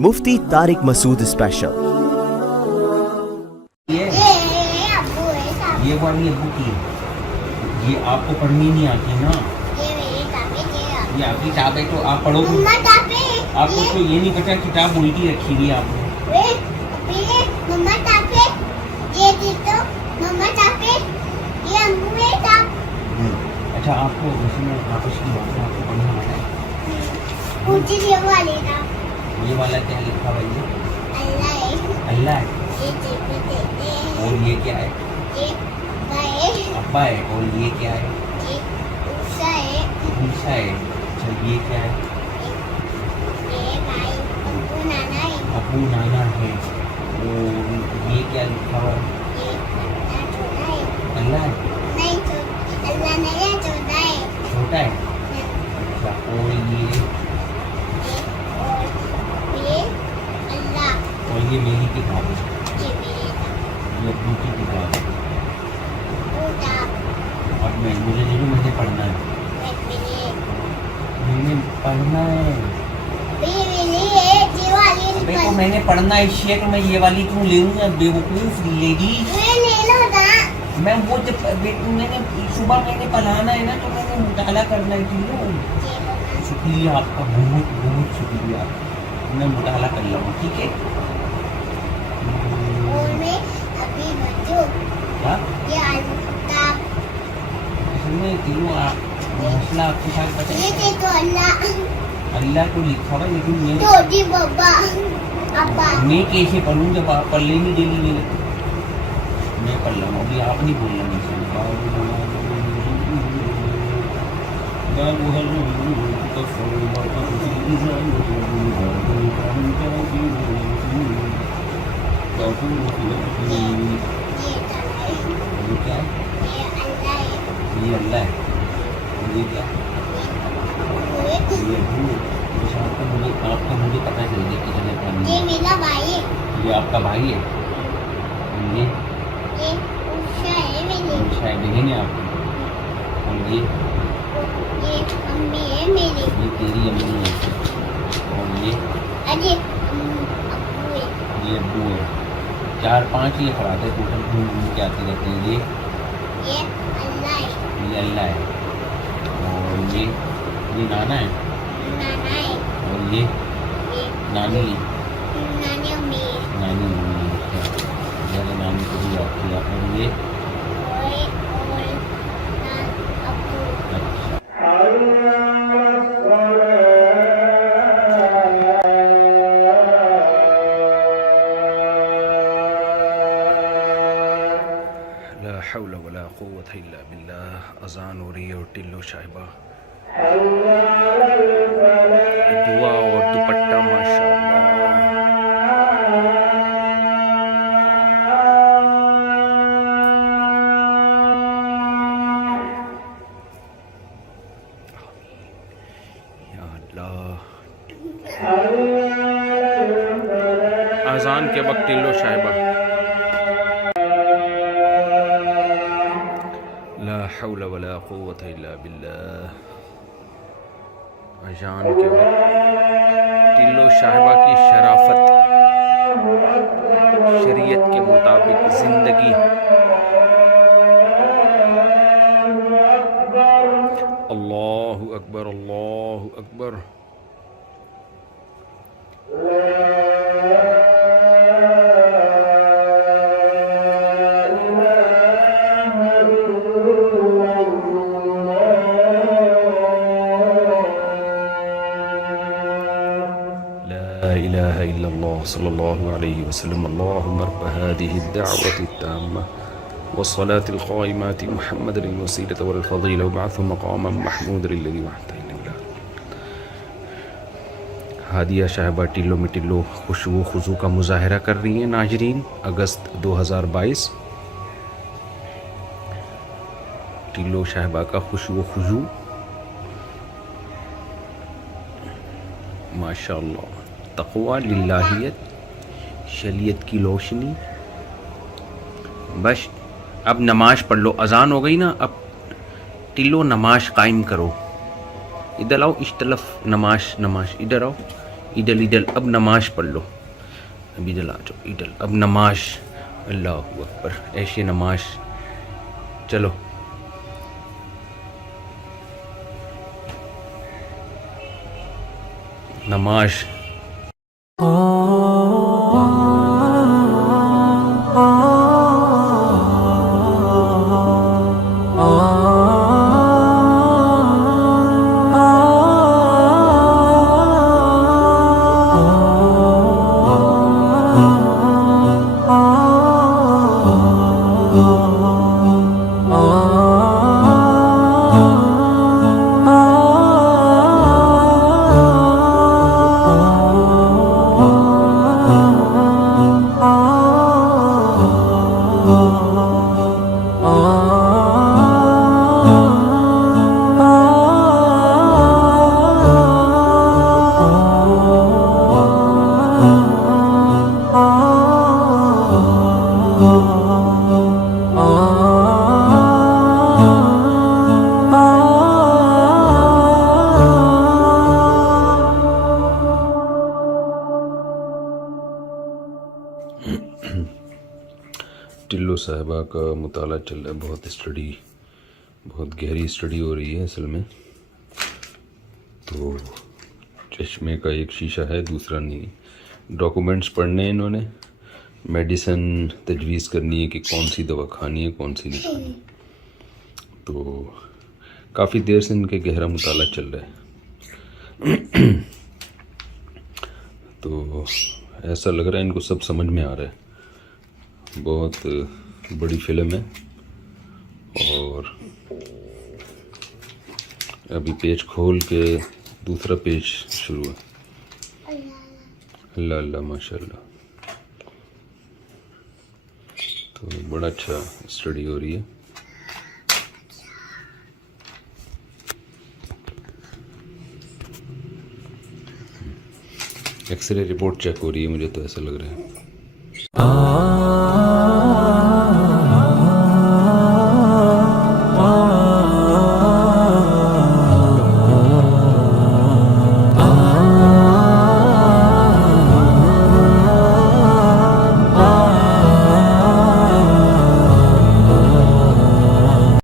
मुफ्ती Tariq Masood special. ये वाली अबू की है। ये आपको पढ़नी नहीं आती ना। ये आपकी किताब है तो आप पढ़ो। आपको तो ये नहीं पता किताब उल्टी रखी हुई है आपने। अच्छा आपको उसमें आपस की बात है, आपको पढ़ना आता है। ये वाला क्या लिखा हुआ है? अल्लाह है। और ये क्या है? अब्बा है। और ये क्या है? मूसा है। अच्छा ये क्या है? अबू नाना है। और ये क्या लिखा हुआ है? अल्लाह है। छोटा है। अच्छा और ये मेरी किताब है। ये अब्बू की किताब है। अब मुझे पढ़ना है। मैंने पढ़ना है। देखो मैंने पढ़ना है इसलिए तो मैं ये वाली क्यों ले लूँगा बेवकूफ़ लेडी। मैं वो जब मैंने सुबह मैंने पढ़ाना है ना तो मैंने मुताला करना है। शुक्रिया आपका, बहुत बहुत शुक्रिया। मैं मुताला कर लूँगा ठीक है। इसमें तीनों मसला आपके साथ बताइए। अल्लाह को लिखा हुआ लेकिन मैं कैसे पढ़ूँ जब आप पढ़ लेनी डेली नहीं लगती। मैं पढ़ लूँगा अभी आप नहीं बोलना मुझसे। ये अल्लाह है। ये क्या? ये आपका मुझे पता चल गया कितने पानी। ये मेरा भाई है। ये आपका भाई है। ये उषा है मेरी। शायद बहन है आपकी। और ये अम्मी है मेरी। ये तेरी अम्मी है। और ये अरे अब्बू है। ये अब्बू है। 4-5 ये खराब है टोटल घूम घूम के आती रहती है। ये अल्लाह है। ये अल्लाह है। और ये नाना है। नाना है। और ये नानी है। नानी अम्मी है। नानी अम्मी है। ज़्यादा नानी को भी याद किया। और ये अब्बू। अच्छा ला हौला वला कुव्वता इल्ला बिल्लाह। अज़ान हो रही है और टिल्लो साहिबा दुआ और दुपट्टा माशाअल्लाह। या अल्लाह। अज़ान के वक्त टिल्लो साहिबा ला हौला वला कुव्वता इल्ला बिल्लाह। अज़ान के वक्त टिल्लो साहिबा की शराफत, शरीयत के मुताबिक ज़िंदगी। अल्लाहु अकबर, अल्लाहु अकबर। ला इलाहा इल्लल्लाह सल्लल्लाहु अलैहि वसल्लम। अल्लाहुम्मा रब्ब हादिहि अद-दअवति अत-ताम्मा वस्सलाति अल-क़ाइमति मुहम्मदन अल-वसीलata वल-फ़ज़ीला वबअथहु मक़ामन महमूदन अल्लज़ी वअदतहु। हादिया साहिबा टिल्लो में टिल्लो खुशबू खुजू का मुजाहरा कर रही हैं। नाजरीन, अगस्त 2022 टिल्लो साहिबा का खुशबू खुशबू माशाअल्लाह, तक़वा लिल्लाहियत, शरीयत की रोशनी। बस अब नमाज पढ़ लो, अजान हो गई ना, अब टिल्लो नमाज कायम करो। इधर आओ, इस तरफ नमाज, नमाज इधर आओ, इधर इधर, अब नमाज पढ़ लो। अब इधर आ जाओ, इधर अब नमाज, अल्लाहु अकबर, ऐसे नमाज। चलो नमाज। टिल्लो साहिबा का मुताला चल रहा है, बहुत गहरी स्टडी हो रही है असल में। तो चश्मे का एक शीशा है, दूसरा नहीं। डॉक्यूमेंट्स पढ़ने हैं इन्होंने, मेडिसिन तजवीज़ करनी है कि कौन सी दवा खानी है, कौन सी नहीं खानी। तो काफ़ी देर से इनके गहरा मुताला चल रहा है। तो ऐसा लग रहा है इनको सब समझ में आ रहा है। बहुत बड़ी फिल्म है और अभी पेज खोल के दूसरा पेज शुरू है। अल्लाह अल्लाह माशाल्लाह। तो बड़ा अच्छा स्टडी हो रही है। एक्सरे रिपोर्ट चेक हो रही है, मुझे तो ऐसा लग रहा है।